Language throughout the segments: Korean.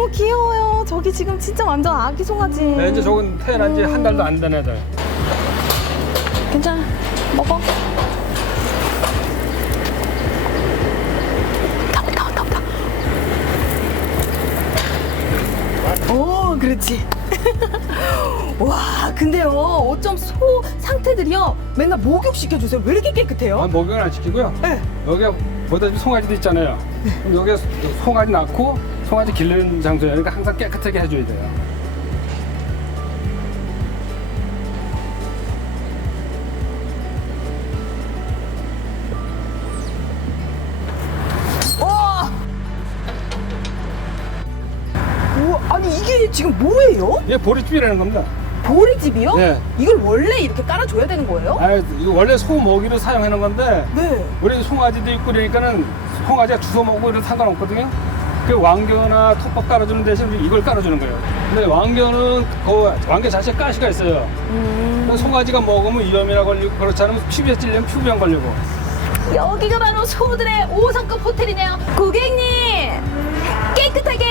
너무 귀여워요. 저기 지금 진짜 완전 아기 송아지. 네, 이제 저건 태어난 지 한 달도 안 된 애들. 괜찮아. 먹어. 다, 다, 다, 다. 오, 그렇지. 와, 근데요, 어쩜 소 상태들이요, 맨날 목욕 시켜주세요. 왜 이렇게 깨끗해요? 아, 목욕은 안 시키고요. 네. 여기가 보다시피 송아지도 있잖아요. 그럼 여기가 송아지 낳고 송아지 기르는 장소니까 항상 깨끗하게 해줘야 돼요. 우와, 아니 이게 지금 뭐예요? 이게 보리집이라는 겁니다. 보리집이요? 네. 이걸 원래 이렇게 깔아줘야 되는 거예요? 아, 이거 원래 소 먹이로 사용하는 건데 네. 우리 송아지도 있고 그러니까는 송아지가 주워 먹고 이런 상관없거든요. 그 왕겨나 톱밥 깔아주는 대신 이걸 깔아주는 거예요. 근데 왕겨는 그 왕겨 자체 가시가 있어요. 음. 그 송아지가 먹으면 위염이나 걸리고 그렇지 않으면 피부에 찔리면 피부염 걸리고. 여기가 바로 소들의 5성급 호텔이네요. 고객님, 깨끗하게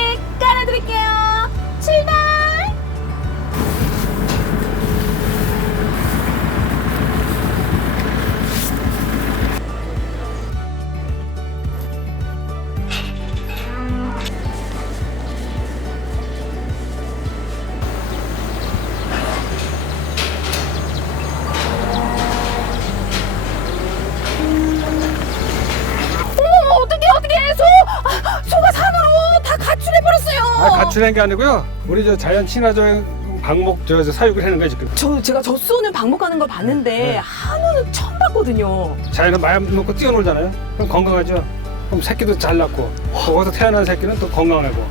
가출한 게 아니고요. 우리 저 자연 친화적 방목 저, 저 사육을 하는 거예요 지금. 저, 제가 젖소는 방목하는 걸 봤는데, 네. 한우는 처음 봤거든요. 자연은 마약 놓고 뛰어놀잖아요. 그럼 건강하죠. 그럼 새끼도 잘 낳고 거기서 태어난 새끼는 또 건강하고.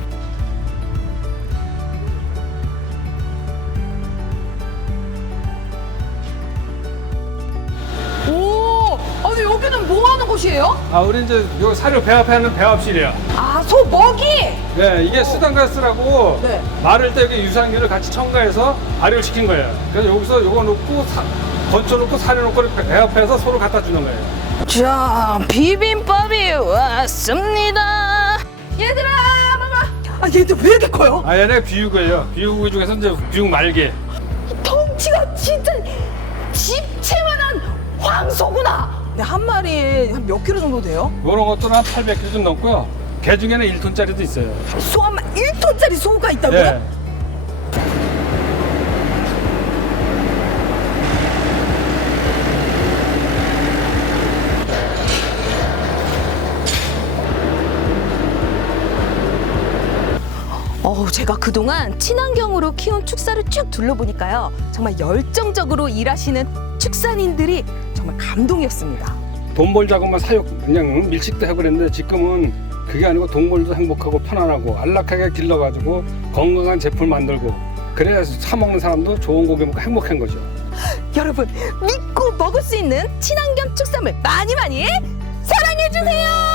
뭐 하는 곳이에요? 아 우리 이제 요 사료 배합하는 배합실이에요. 아, 소 먹이! 네, 이게 수단가스라고 네. 마를 때 여기 유산균을 같이 첨가해서 발효를 시킨 거예요. 그래서 여기서 요거 놓고 사, 건져 놓고 사료 놓고 이렇게 배합해서 소를 갖다 주는 거예요. 자, 비빔밥이 왔습니다. 얘들아, 봐봐. 아, 얘들 왜 이렇게 커요? 아 얘네 비육이에요. 비육 중에서 이제 비육 말개. 덩치가 진짜 집채만한 황소구나. 근데 한 마리에 한 몇 킬로 정도 돼요? 이런 것들은 한 800kg 좀 넘고요. 개 중에는 1톤짜리도 있어요. 소 한 마리 1톤짜리 소가 있다고요? 네. 어우, 제가 그동안 친환경으로 키운 축사를 쭉 둘러보니까요. 정말 열정적으로 일하시는 축산인들이 정말 감동이었습니다. 돈 벌자고만 사육 그냥 밀식도 해버렸는데 지금은 그게 아니고 동물도 행복하고 편안하고 안락하게 길러가지고 건강한 제품 만들고 그래야 사 먹는 사람도 좋은 고기 먹고 행복한 거죠. 여러분, 믿고 먹을 수 있는 친환경 축산물 많이 많이 사랑해 주세요!